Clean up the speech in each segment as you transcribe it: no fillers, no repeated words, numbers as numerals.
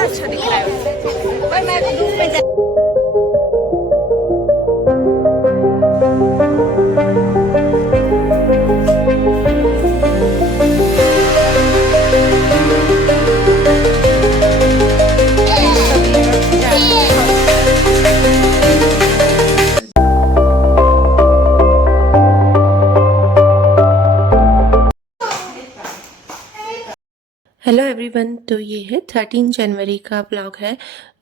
ज़्यादा अच्छा दिख रहा है। पर मैं तो धूप में हेलो एवरीवन, तो ये है 13 जनवरी का ब्लॉग है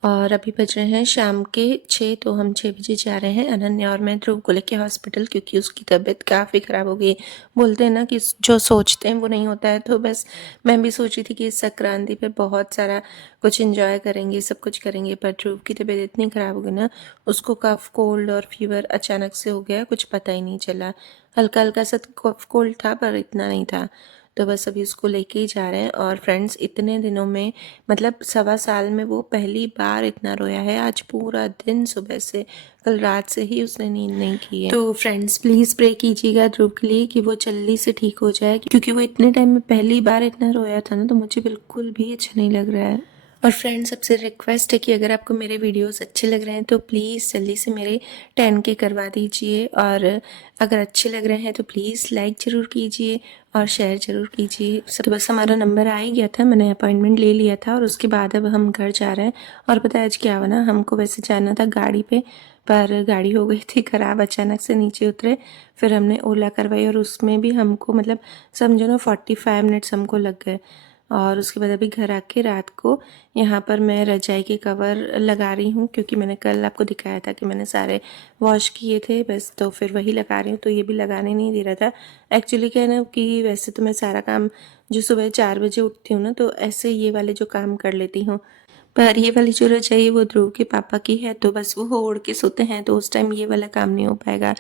और अभी बज रहे हैं शाम के 6। तो हम 6 बजे जा रहे हैं अनन्या और मैं ध्रुव को लेके हॉस्पिटल, क्योंकि उसकी तबीयत काफ़ी ख़राब हो गई। बोलते हैं ना कि जो सोचते हैं वो नहीं होता है। तो बस मैं भी सोच रही थी कि इस संक्रांति पे बहुत सारा कुछ इन्जॉय करेंगे, सब कुछ करेंगे, पर ध्रुव की तबीयत इतनी ख़राब हो गई ना, उसको कफ कोल्ड और फीवर अचानक से हो गया, कुछ पता ही नहीं चला। हल्का हल्का सा कफ कोल्ड था पर इतना नहीं था। तो बस अभी उसको लेके ही जा रहे हैं। और फ्रेंड्स, इतने दिनों में मतलब 1.25 साल में वो पहली बार इतना रोया है। आज पूरा दिन सुबह से, कल रात से ही उसने नींद नहीं की है। तो फ्रेंड्स, प्लीज़ प्रे कीजिएगा ध्रुव के लिए कि वो जल्दी से ठीक हो जाए, क्योंकि वो इतने टाइम में पहली बार इतना रोया था ना, तो मुझे बिल्कुल भी अच्छा नहीं लग रहा है। और फ्रेंड्स, सबसे रिक्वेस्ट है कि अगर आपको मेरे वीडियोस अच्छे लग रहे हैं तो प्लीज़ जल्दी से मेरे 10K करवा दीजिए, और अगर अच्छे लग रहे हैं तो प्लीज़ लाइक ज़रूर कीजिए और शेयर ज़रूर कीजिए। तो बस हमारा नंबर आ ही गया था, मैंने अपॉइंटमेंट ले लिया था, और उसके बाद अब हम घर जा रहे हैं। और पता है आज क्या हुआ ना, हमको वैसे जाना था गाड़ी पे, पर गाड़ी हो गई थी ख़राब। अचानक से नीचे उतरे, फिर हमने ओला करवाई और उसमें भी हमको मतलब समझो ना 45 मिनट्स हमको लग गए। और उसके बाद अभी घर आके रात को यहाँ पर मैं रजाई के कवर लगा रही हूँ, क्योंकि मैंने कल आपको दिखाया था कि मैंने सारे वॉश किए थे बस, तो फिर वही लगा रही हूँ। तो ये भी लगाने नहीं दे रहा था। एक्चुअली क्या है ना कि वैसे तो मैं सारा काम जो सुबह 4 बजे उठती हूँ ना, तो ऐसे ये वाले जो काम कर लेती हूँ, पर ये वाली जो रजाई है वो ध्रुव के पापा की है, तो बस वो ओढ़ के सोते हैं, तो उस टाइम ये वाला काम नहीं हो पाएगा।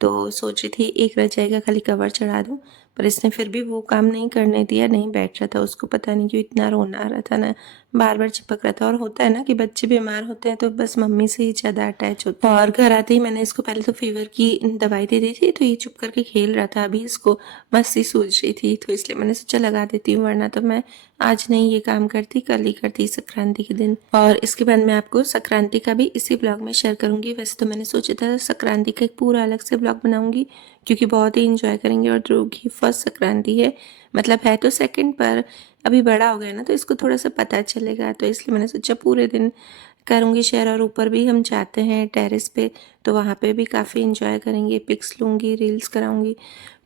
तो सोच रही थी एक रजाई का खाली कवर चढ़ा दूँ, पर इसने फिर भी वो काम नहीं करने दिया, नहीं बैठ रहा था। उसको पता नहीं क्यों इतना रोना आ रहा था ना, बार बार चिपक रहा था। और होता है ना कि बच्चे बीमार होते हैं तो बस मम्मी से ही ज़्यादा अटैच होते हैं। और घर आते ही मैंने इसको पहले तो फीवर की दवाई दे दी थी, तो ये चुप करके खेल रहा था। अभी इसको मस्ती सूझ रही थी, तो इसलिए मैंने सोचा लगा देती हूँ, वरना तो मैं आज नहीं ये काम करती, कल ही करती संक्रांति के दिन। और इसके बाद मैं आपको संक्रांति का भी इसी ब्लॉग में शेयर करूंगी। वैसे तो मैंने सोचा था संक्रांति का एक पूरा अलग से ब्लॉग बनाऊंगी, क्योंकि बहुत ही इंजॉय करेंगे। और ध्रुव की फर्स्ट संक्रांति है, मतलब है तो सेकंड, पर अभी बड़ा हो गया ना, तो इसको थोड़ा सा पता चलेगा, तो इसलिए मैंने सोचा पूरे दिन करूँगी शेयर। और ऊपर भी हम जाते हैं टेरेस पे, तो वहाँ पे भी काफ़ी इंजॉय करेंगे, पिक्स लूँगी, रील्स कराऊँगी।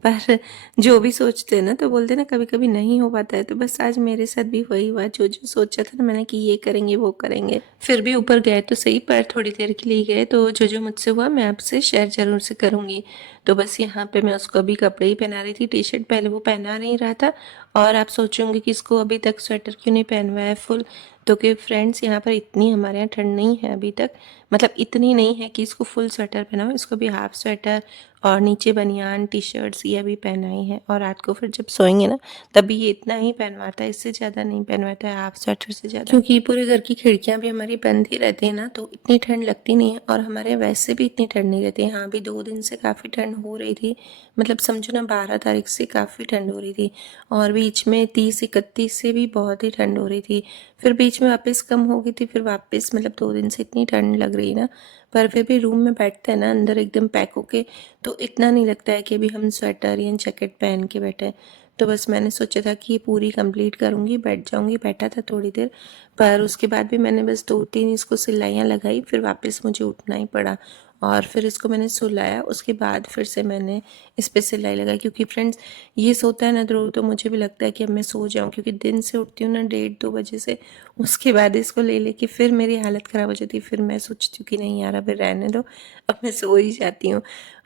पर जो भी सोचते हैं ना, तो बोलते हैं ना कभी कभी नहीं हो पाता है। तो बस आज मेरे साथ भी वही हुआ, जो जो सोचा था ना मैंने कि ये करेंगे वो करेंगे, फिर भी ऊपर गए तो सही, पर थोड़ी देर के लिए गए। तो जो जो मुझसे हुआ मैं आपसे शेयर जरूर से करूँगी। तो बस यहाँ पे मैं उसको अभी कपड़े ही पहना रही थी, टी शर्ट पहले वो पहना नहीं रहा था। और आप सोचोगे कि इसको अभी तक स्वेटर क्यों नहीं पहनवाया फुल, तो कि फ्रेंड्स यहाँ पर इतनी हमारे यहाँ ठंड नहीं है अभी तक, मतलब इतनी नहीं है कि इसको फुल स्वेटर पहनाओ। इसको भी हाफ स्वेटर और नीचे बनियान टी शर्ट्स ये अभी पहनाई है। और रात को फिर जब सोएंगे ना, तभी ये इतना ही पहनवाता है, इससे ज़्यादा नहीं पहनवाता है, हाफ स्वेटर से ज़्यादा, क्योंकि पूरे घर की खिड़कियाँ भी हमारी बंद ही रहती है ना, तो इतनी ठंड लगती नहीं है। और हमारे वैसे भी इतनी ठंड नहीं रहती है। हाँ, अभी 2 दिन से काफ़ी ठंड हो रही थी, मतलब समझो ना 12 तारीख से काफ़ी ठंड हो रही थी, और बीच में 30-31 से भी बहुत ही ठंड हो रही थी। फिर बीच में वापस कम हो गई थी, फिर वापस मतलब 2 दिन से इतनी ठंड लग रही ना। पर फिर भी रूम में बैठते हैं ना अंदर एकदम पैक होके, तो इतना नहीं लगता है कि अभी हम स्वेटर या जैकेट पहन के बैठे। तो बस मैंने सोचा था कि ये पूरी कंप्लीट करूँगी, बैठ जाऊँगी। बैठा था थोड़ी देर, पर उसके बाद भी मैंने बस 2-3 इसको सिलाइयाँ लगाई, फिर वापस मुझे उठना ही पड़ा। और फिर इसको मैंने सुलाया, उसके बाद फिर से मैंने इस पर सिलाई लगाई, क्योंकि फ्रेंड्स ये सोता है ना ध्रुव, तो मुझे भी लगता है कि अब मैं सो जाऊँ, क्योंकि दिन से उठती हूँ ना 1:30-2 बजे से, उसके बाद इसको ले लेके फिर मेरी हालत ख़राब हो जाती है। फिर मैं सोचती हूँ कि नहीं यार अभी रहने दो, अब मैं सो ही जाती हूँ।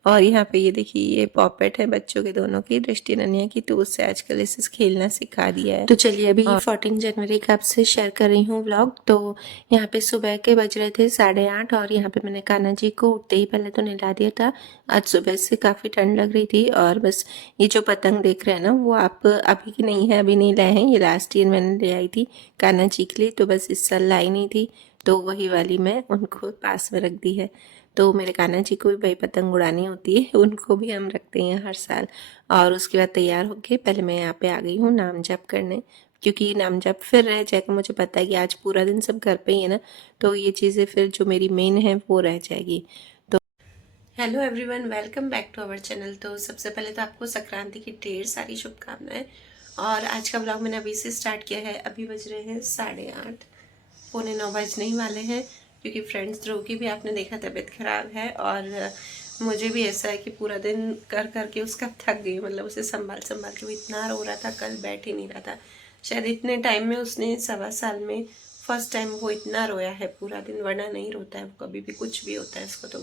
और यहाँ पे ये देखिए, ये पॉपेट है बच्चों के दोनों की, दृष्टि नन्या की, तो उससे आजकल इसे खेलना सिखा दिया है। तो चलिए अभी 14 जनवरी का आपसे शेयर कर रही हूँ व्लॉग। तो यहाँ पे सुबह के बज रहे थे 8:30, और यहाँ पे मैंने कान्हा जी को उठते ही पहले तो नहला दिया था। आज सुबह से काफ़ी ठंड लग रही थी। और बस ये जो पतंग देख रहे हैं ना, वो आप अभी की नहीं है, अभी नहीं लाए हैं, ये लास्ट ईयर मैंने ले आई थी कान्हा जी के लिए, तो बस इस साल लाई नहीं थी, तो वही वाली मैं उनको पास में रख दी है। तो मेरे कान्हा जी को भी भाई पतंग उड़ानी होती है, उनको भी हम रखते हैं हर साल। और उसके बाद तैयार होके पहले मैं यहाँ पे आ गई हूँ नाम जप करने। क्योंकि नाम जब फिर रह जाएगा, मुझे पता है कि आज पूरा दिन सब घर पे ही है ना, तो ये चीज़ें फिर जो मेरी मेन है वो रह जाएगी। तो hello everyone, welcome back to our channel. तो सबसे पहले तो आपको संक्रांति की ढेर सारी शुभकामनाएं। और आज का ब्लॉग मैंने अभी से स्टार्ट किया है। अभी बज रहे हैं 8:30, पौने 9 बजने ही वाले हैं, क्योंकि फ्रेंड्स ध्रुव की भी आपने देखा तबीयत खराब है और मुझे भी ऐसा है कि पूरा दिन कर करके उसका थक गई। मतलब उसे संभाल संभाल के वो इतना रो रहा था, कल बैठ ही नहीं रहा था। शायद इतने टाइम में उसने 1.25 साल में फर्स्ट टाइम वो इतना रोया है पूरा दिन, वरना नहीं रोता है वो कभी भी, कुछ भी होता है उसको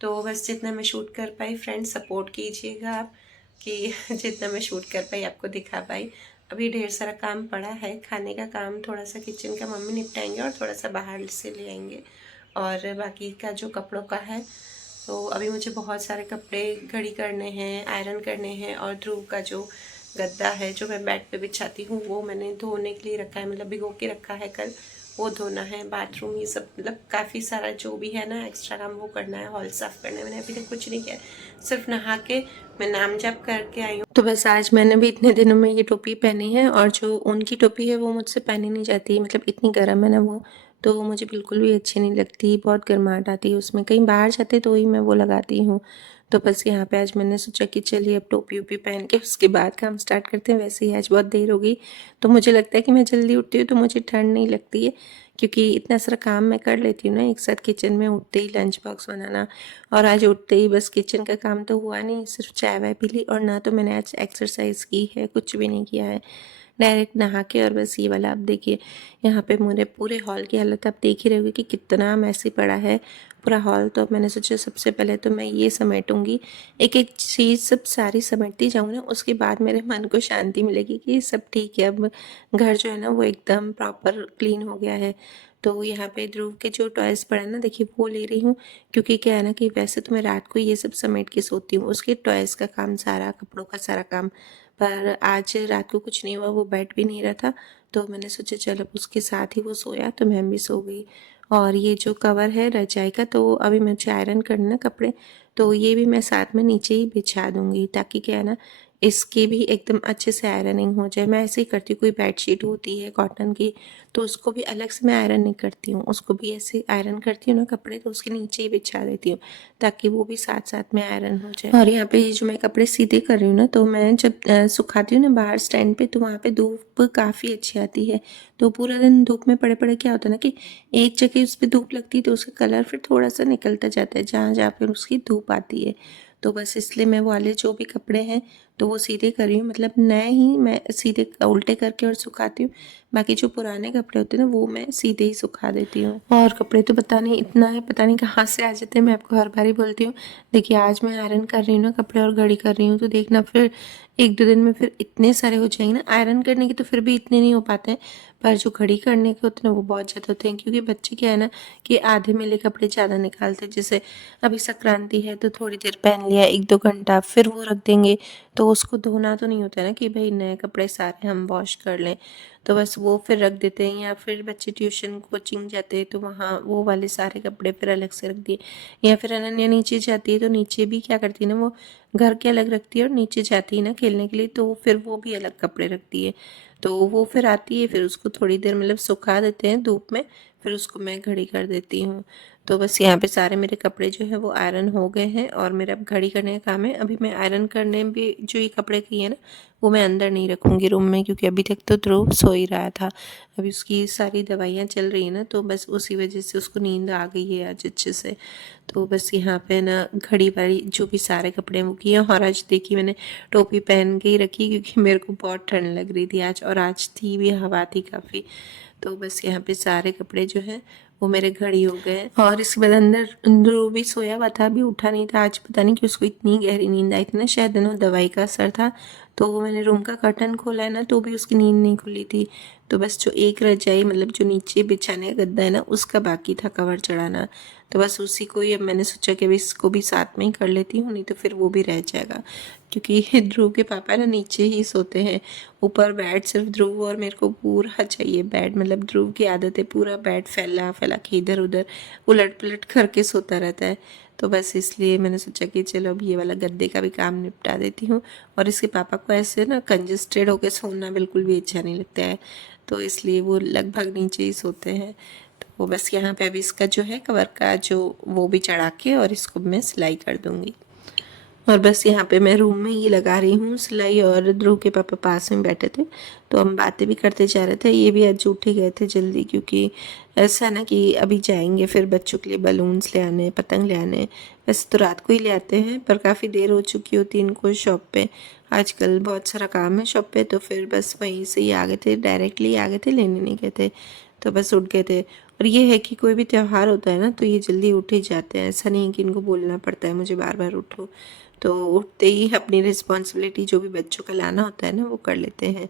तो बस जितना मैं शूट कर पाई, फ्रेंड्स सपोर्ट कीजिएगा आप कि जितना मैं शूट कर पाई आपको दिखा पाई। अभी ढेर सारा काम पड़ा है, खाने का काम, थोड़ा सा किचन का मम्मी निपटाएंगे और थोड़ा सा बाहर से ले आएंगे, और बाकी का जो कपड़ों का है तो अभी मुझे बहुत सारे कपड़े घड़ी करने हैं, आयरन करने हैं। और ध्रुव का जो गद्दा है जो मैं बेड पे बिछाती हूँ वो मैंने धोने के लिए रखा है, मतलब भिगो के रखा है, कल वो धोना है। बाथरूम ये सब, मतलब काफ़ी सारा जो भी है ना एक्स्ट्रा काम वो करना है। हॉल साफ़ करना है। मैंने अभी तक कुछ नहीं किया, सिर्फ नहा के मैं नाम जप करके आई हूँ। तो बस आज मैंने भी इतने दिनों में ये टोपी पहनी है, और जो उनकी टोपी है वो मुझसे पहनी नहीं जाती, मतलब इतनी गर्म है ना वो, तो वो मुझे बिल्कुल भी अच्छी नहीं लगती, बहुत गर्माहट आती है उसमें। कहीं बाहर जाते तो ही मैं वो लगाती हूँ। तो बस यहाँ पे आज मैंने सोचा कि चलिए अब टोपी वोपी पहन के उसके बाद काम स्टार्ट करते हैं। वैसे ही आज बहुत देर हो गई, तो मुझे लगता है कि मैं जल्दी उठती हूँ तो मुझे ठंड नहीं लगती है, क्योंकि इतना सारा काम मैं कर लेती हूँ ना एक साथ। किचन में उठते ही लंच बॉक्स बनाना, और आज उठते ही बस किचन का काम तो हुआ नहीं, सिर्फ चाय वाय पी ली। और ना तो मैंने आज एक्सरसाइज की है, कुछ भी नहीं किया है, डायरेक्ट नहा के। और बस ये वाला आप देखिए, यहाँ पे मेरे पूरे हॉल की हालत आप देख ही रहे होगे कि कितना मैसी पड़ा है पूरा हॉल। तो मैंने सोचा सबसे पहले तो मैं ये समेटूंगी, एक एक चीज़ सब सारी समेटती जाऊँ ना, उसके बाद मेरे मन को शांति मिलेगी कि सब ठीक है, अब घर जो है ना वो एकदम प्रॉपर क्लीन हो गया है। तो यहाँ पे ध्रुव के जो टॉयज़ पड़े हैं ना, देखिए वो ले रही हूँ, क्योंकि क्या है ना कि वैसे तो मैं रात को ये सब समेट के सोती हूँ, उसके टॉयज़ का काम सारा, कपड़ों का सारा काम। पर आज रात को कुछ नहीं हुआ, वो बैठ भी नहीं रहा था, तो मैंने सोचा चलो उसके साथ ही वो सोया तो मैं भी सो गई। और ये जो कवर है रजाई का, तो अभी मुझे आयरन करना कपड़े, तो ये भी मैं साथ में नीचे ही बिछा दूँगी, ताकि क्या है ना इसकी भी एकदम अच्छे से आयरनिंग हो जाए। मैं ऐसे ही करती हूँ, कोई बेडशीट होती है कॉटन की तो उसको भी अलग से मैं आयरन नहीं करती हूँ, उसको भी ऐसे आयरन करती हूँ ना कपड़े, तो उसके नीचे ही बिछा देती हूँ, ताकि वो भी साथ साथ में आयरन हो जाए। और यहाँ पे ये जो मैं कपड़े सीधे कर रही हूँ ना, तो मैं जब सुखाती हूँ ना बाहर स्टैंड पे, तो वहाँ पे धूप काफ़ी अच्छी आती है। तो पूरा दिन धूप में पड़े पड़े क्या होता है ना कि एक जगह उस पर धूप लगती है तो उसका कलर फिर थोड़ा सा निकलता जाता है जहाँ जहाँ फिर उसकी धूप आती है। तो बस इसलिए मैं वाले जो भी कपड़े हैं तो वो सीधे कर रही हूँ, मतलब नए ही मैं सीधे उल्टे करके और सुखाती हूँ। बाकी जो पुराने कपड़े होते हैं ना वो मैं सीधे ही सुखा देती हूँ। और कपड़े तो पता नहीं इतना है, पता नहीं कहाँ से आ जाते हैं। मैं आपको हर बार ही बोलती हूँ, देखिए आज मैं आयरन कर रही हूँ ना कपड़े और घड़ी कर रही हूँ, तो देखना फिर 1-2 दिन में फिर इतने सारे हो जाएंगे ना। आयरन करने के तो फिर भी इतने नहीं हो पाते हैं, पर जो घड़ी करने के होते हैं ना वो बहुत ज़्यादा होते हैं, क्योंकि बच्चे क्या है ना कि आधे मेले कपड़े ज़्यादा निकालते हैं। जैसे अभी संक्रांति है तो थोड़ी देर पहन लिया, 1-2 घंटा, फिर वो रख देंगे, तो उसको धोना तो नहीं होता है ना कि भाई नए कपड़े सारे हम वॉश कर लें, तो बस वो फिर रख देते हैं। या फिर बच्चे ट्यूशन कोचिंग जाते हैं तो वहाँ वो वाले सारे कपड़े फिर अलग से रख दिए। या फिर अनन्या नीचे जाती है तो नीचे भी क्या करती है ना, वो घर के अलग रखती है, और नीचे जाती है ना खेलने के लिए तो फिर वो भी अलग कपड़े रखती है। तो वो फिर आती है, फिर उसको थोड़ी देर मतलब सुखा देते हैं धूप में, फिर उसको मैं घड़ी कर देती हूँ। तो बस यहाँ पे सारे मेरे कपड़े जो है वो आयरन हो गए हैं, और मेरा अब घड़ी करने का काम है। अभी मैं आयरन करने भी जो ये कपड़े किए हैं ना वो मैं अंदर नहीं रखूँगी रूम में, क्योंकि अभी तक तो ध्रुव सो ही रहा था। अभी उसकी सारी दवाइयाँ चल रही हैं ना, तो बस उसी वजह से उसको नींद आ गई है आज अच्छे से। तो बस यहाँ पे ना घड़ी वाली जो भी सारे कपड़े वो किए। और आज देखिए मैंने टोपी पहन के ही रखी, क्योंकि मेरे को बहुत ठंड लग रही थी आज, और आज थी भी, हवा थी काफ़ी। तो बस यहाँ पे सारे कपड़े जो हैं वो मेरे घड़ी हो गए। और इसके बाद अंदर ध्रुव भी सोया हुआ था, अभी उठा नहीं था। आज पता नहीं कि उसको इतनी गहरी नींद आई थी ना, शायद ना दवाई का असर था। तो मैंने रूम का कर्टन खोला है ना, तो भी उसकी नींद नहीं खुली थी। तो बस जो एक रजाई, मतलब जो नीचे बिछाने का गद्दा है ना, उसका बाकी था कवर चढ़ाना, तो बस उसी को ही अब मैंने सोचा कि अभी इसको भी साथ में ही कर लेती हूँ, नहीं तो फिर वो भी रह जाएगा। क्योंकि ध्रुव के पापा ना नीचे ही सोते हैं, ऊपर बेड सिर्फ ध्रुव और मेरे को पूरा चाहिए बेड। मतलब ध्रुव की आदत है पूरा बेड फैला फैला के इधर उधर उलट पुलट करके सोता रहता है। तो बस इसलिए मैंने सोचा कि चलो अब ये वाला गद्दे का भी काम निपटा देती हूँ। और इसके पापा को ऐसे ना कंजस्टेड होकर सोना बिल्कुल भी अच्छा नहीं लगता है, तो इसलिए वो लगभग नीचे ही सोते हैं। तो वो बस यहाँ पे अभी इसका जो है कवर का जो वो भी चढ़ा के और इसको मैं सिलाई कर दूँगी। और बस यहाँ पे मैं रूम में ही लगा रही हूँ सिलाई, और ध्रुव के पापा पास में बैठे थे तो हम बातें भी करते जा रहे थे। ये भी आज उठ ही गए थे जल्दी, क्योंकि ऐसा ना कि अभी जाएंगे फिर बच्चों के लिए बलून्स ले आने, पतंग ले आने। वैसे तो रात को ही ले आते हैं, पर काफ़ी देर हो चुकी होती इनको शॉप पे। आजकल बहुत सारा काम है शॉप पे, तो फिर बस वहीं से ही आ गए थे, डायरेक्टली आ गए थे, लेने नहीं गए थे। तो बस उठ गए थे। और ये है कि कोई भी त्यौहार होता है ना तो ये जल्दी उठ ही जाते हैं, ऐसा नहीं है कि इनको बोलना पड़ता है मुझे बार बार उठो। तो उठते ही अपनी रिस्पॉन्सिबिलिटी जो भी बच्चों का लाना होता है ना वो कर लेते हैं।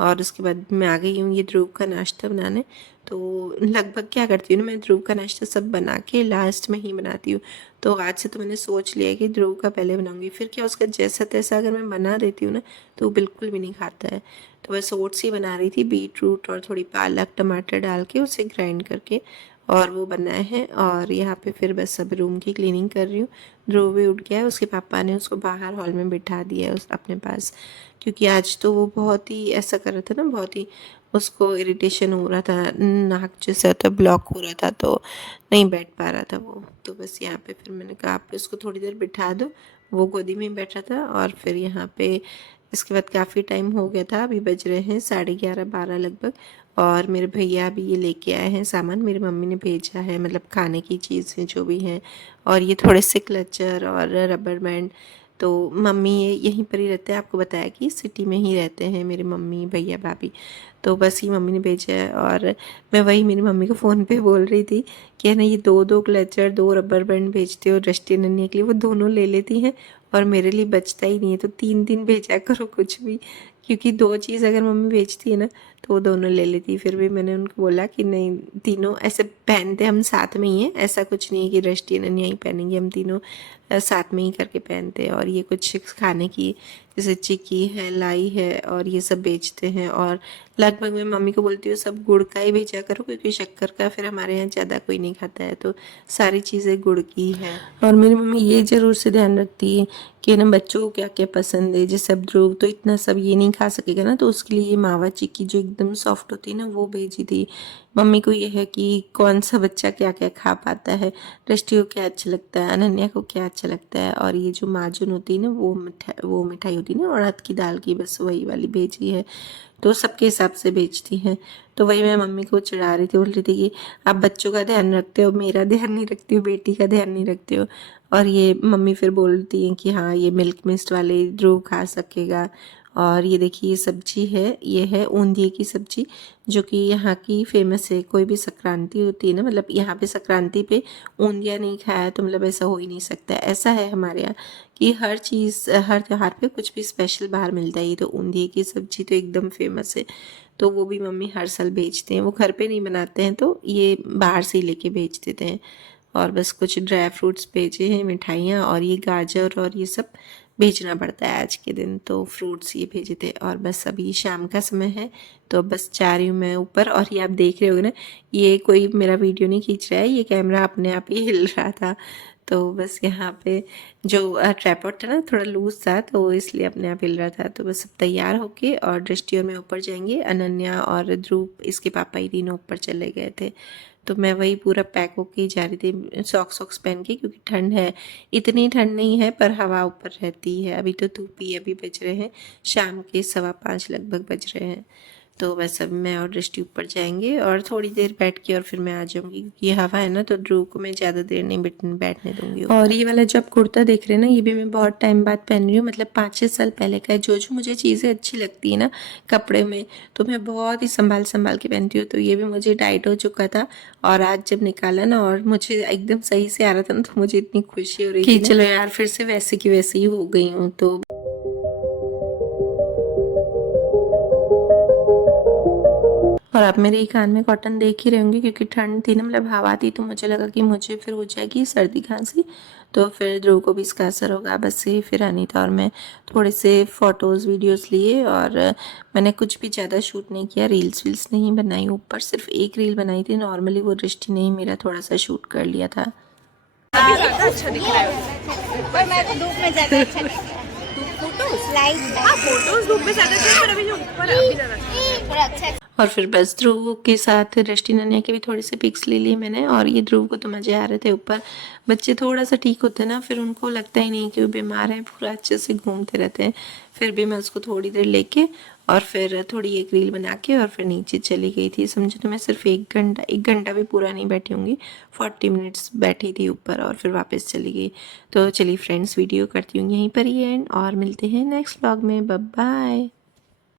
और उसके बाद मैं आ गई हूँ ये ध्रुव का नाश्ता बनाने। तो लगभग क्या करती हूँ ना, मैं ध्रुव का नाश्ता सब बना के लास्ट में ही बनाती हूँ। तो आज से तो मैंने सोच लिया कि ध्रुव का पहले बनाऊँगी, फिर क्या उसका जैसा तैसा अगर मैं बना देती हूँ ना तो वो बिल्कुल भी नहीं खाता है। तो बस ओट्स ही बना रही थी, बीट रूट और थोड़ी पालक टमाटर डाल के उसे ग्राइंड करके, और वो बनाए हैं। और यहाँ पे फिर बस सब रूम की क्लीनिंग कर रही हूँ। ध्रुव भी उठ गया है, उसके पापा ने उसको बाहर हॉल में बिठा दिया है उस अपने पास, क्योंकि आज तो वो बहुत ही ऐसा कर रहा था ना, बहुत ही उसको इरिटेशन हो रहा था, नाक जैसा होता ब्लॉक हो रहा था, तो नहीं बैठ पा रहा था वो। तो बस यहाँ पे फिर मैंने कहा आप उसको थोड़ी देर बिठा दो, वो गोदी में ही बैठा था। और फिर यहाँ पे इसके बाद काफ़ी टाइम हो गया था, अभी बज रहे हैं 11:30-12 लगभग। और मेरे भैया अभी ये लेके आए हैं सामान, मेरी मम्मी ने भेजा है, मतलब खाने की चीज़ें जो भी हैं। और ये थोड़े से क्लचर और रबर बैंड। तो मम्मी ये यहीं पर ही रहते हैं, आपको बताया कि सिटी में ही रहते हैं मेरी मम्मी भैया भाभी। तो बस ये मम्मी ने भेजा है। और मैं वही मेरी मम्मी को फ़ोन पे बोल रही थी कि है ना, ये 2-2 क्लचर 2 रबर बैंड भेजते हो दृष्टि नन्ही के लिए, वो दोनों ले लेती हैं और मेरे लिए बचता ही नहीं है। तो 3-3 भेजा करो कुछ भी, क्योंकि 2 चीज़ अगर मम्मी भेजती है ना तो वो दोनों ले लेती। फिर भी मैंने उनको बोला कि नहीं, तीनों ऐसे पहनते हम साथ में ही हैं, ऐसा कुछ नहीं है कि दृष्टि नन्ही ही पहनेंगे, हम तीनों साथ में ही करके पहनते हैं। और ये कुछ खाने की जैसे चिक्की है, लाई है, और ये सब बेचते हैं। और लगभग मैं मम्मी को बोलती हूँ सब गुड़ का ही भेजा करो, क्योंकि शक्कर का फिर हमारे यहाँ ज़्यादा कोई नहीं खाता है, तो सारी चीज़ें गुड़ की है। और मेरी मम्मी ये ज़रूर से ध्यान रखती है कि ना बच्चों को क्या क्या पसंद है। जैसे अब ध्रुव तो इतना सब ये नहीं खा सकेगा ना, तो उसके लिए ये मावा चिक्की जो एकदम सॉफ्ट होती है ना वो भेजी थी। मम्मी को ये है कि कौन सा बच्चा क्या क्या खा पाता है, दृष्टि को क्या अच्छा लगता है, अनन्या को क्या अच्छा लगता है। और ये जो माजून होती है ना वो मिठाई होती है ना उड़द की दाल की, बस वही वाली भेजी है। तो सबके हिसाब से बेचती हैं। तो वही मैं मम्मी को चिढ़ा रही थी, बोल रही थी कि आप बच्चों का ध्यान रखते हो, मेरा ध्यान नहीं रखती हो, बेटी का ध्यान नहीं रखते हो। और ये मम्मी फिर बोलती हैं कि हाँ ये मिल्क मिस्ट वाले ध्रुव खा सकेगा। और ये देखिए ये सब्जी है, ये है ऊंधिये की सब्जी, जो कि यहाँ की फेमस है। कोई भी संक्रांति होती है ना, मतलब यहाँ पे संक्रांति पे ऊंधिया नहीं खाया तो मतलब ऐसा हो ही नहीं सकता। ऐसा है हमारे यहाँ कि हर चीज़ हर त्योहार पे कुछ भी स्पेशल बाहर मिलता है। ये तो ऊंधिये की सब्जी तो एकदम फेमस है, तो वो भी मम्मी हर साल बेचते हैं। वो घर पे नहीं बनाते हैं तो ये बाहर से ही लेके बेच देते हैं। और बस कुछ ड्राई फ्रूट्स भेजे हैं, मिठाइयाँ, और ये गाजर और ये सब भेजना पड़ता है आज के दिन, तो फ्रूट्स ये भेजे थे। और बस अभी शाम का समय है तो बस जा रही हूँ मैं ऊपर। और ये आप देख रहे होगे ना, ये कोई मेरा वीडियो नहीं खींच रहा है, ये कैमरा अपने आप ही हिल रहा था। तो बस यहाँ पे जो ट्राइपॉड था ना थोड़ा लूज था, तो इसलिए अपने आप हिल रहा था। तो बस अब तैयार होके और दृष्टि और मैं ऊपर जाएंगे। अनन्या और ध्रुव इसके पापा ही तीनों ऊपर चले गए थे, तो मैं वही पूरा पैक होके जा रही थी, सॉक्स पहन के, क्योंकि ठंड है। इतनी ठंड नहीं है पर हवा ऊपर रहती है। अभी तो धूप ही, अभी बज रहे हैं शाम के 5:15 लगभग बज रहे हैं। तो बस अब मैं और दृष्टि ऊपर जाएंगे और थोड़ी देर बैठ के और फिर मैं आ जाऊंगी, क्योंकि ये हवा है ना तो ध्रुव को मैं ज़्यादा देर नहीं बैठने दूंगी। और ये वाला जो आप कुर्ता देख रहे हैं ना, ये भी मैं बहुत टाइम बाद पहन रही हूँ, मतलब 5-6 साल पहले का है। जो मुझे चीज़ें अच्छी लगती है ना कपड़े में, तो मैं बहुत ही संभाल के पहनती हूँ। तो ये भी मुझे टाइट हो चुका था, और आज जब निकाला ना और मुझे एकदम सही से आ रहा था ना, तो मुझे इतनी खुशी हो रही थी चलो यार फिर से वैसे की वैसे ही हो गई हूँ। तो और आप मेरे कान में कॉटन देख ही रहे होंगे, क्योंकि ठंड थी ना, मतलब हवा थी, तो मुझे लगा कि मुझे फिर हो जाएगी सर्दी खांसी, तो फिर ध्रुव को भी इसका असर होगा। बस से फिर अनीता और मैं थोड़े से फ़ोटोज़ वीडियोस लिए, और मैंने कुछ भी ज़्यादा शूट नहीं किया, रील्स नहीं बनाई। ऊपर सिर्फ एक रील बनाई थी, नॉर्मली वो दृष्टि ने ही मेरा थोड़ा सा शूट कर लिया था। ज्यादा अच्छा दिख रहा है। पर मेरे को धूप में ज्यादा अच्छा लगता है। फोटोज लाइट, हाँ फोटोज धूप में ज्यादा अच्छा है, पर अभी जो ऊपर अभी ज्यादा थोड़ा अच्छा है। और फिर बस ध्रुव के साथ दृष्टि नन्या के भी थोड़े से पिक्स ले लिए मैंने। और ये ध्रुव को तो मज़े आ रहे थे ऊपर। बच्चे थोड़ा सा ठीक होते हैं ना, फिर उनको लगता ही नहीं कि वो बीमार है, पूरा अच्छे से घूमते रहते हैं। फिर भी मैं उसको थोड़ी देर लेके और फिर थोड़ी एक रील बना के और फिर नीचे चली गई थी। समझो तो मैं सिर्फ 1 घंटा भी पूरा नहीं बैठी होंगी, 40 मिनट्स बैठी थी ऊपर और फिर वापस चली गई। तो चलिए फ्रेंड्स, वीडियो करती हूँ यहीं पर ही एंड, और मिलते हैं नेक्स्ट व्लॉग में। Bye bye.